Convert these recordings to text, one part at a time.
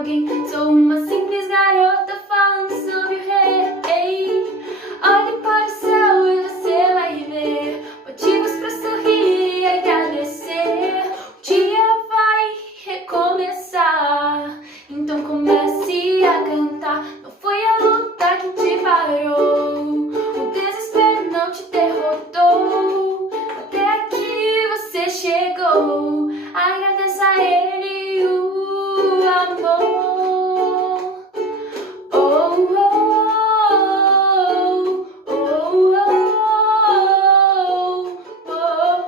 alguém. Sou uma simples garota falando sobre o rei. Olhe para o céu e você vai ver motivos pra sorrir e agradecer. O dia vai recomeçar, então comece a cantar. Não foi a luta que te parou, o desespero não te derrotou. Até aqui você chegou, agradeça a ele o amor. Oh, oh, oh, oh, oh, oh,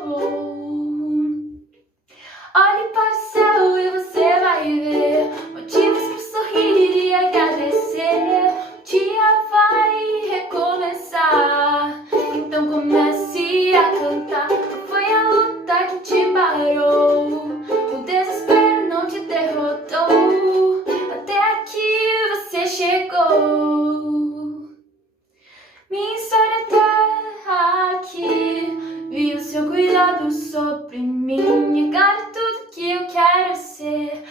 oh. Olhe para o céu e você vai ver motivos para sorrir e agradecer. O dia vai recomeçar, então comece a cantar. Não foi a luta que te parou, o desespero não te derrotou. Até aqui você chegou. Minha história até aqui, vi o seu cuidado sobre mim. Agora tudo que eu quero ser,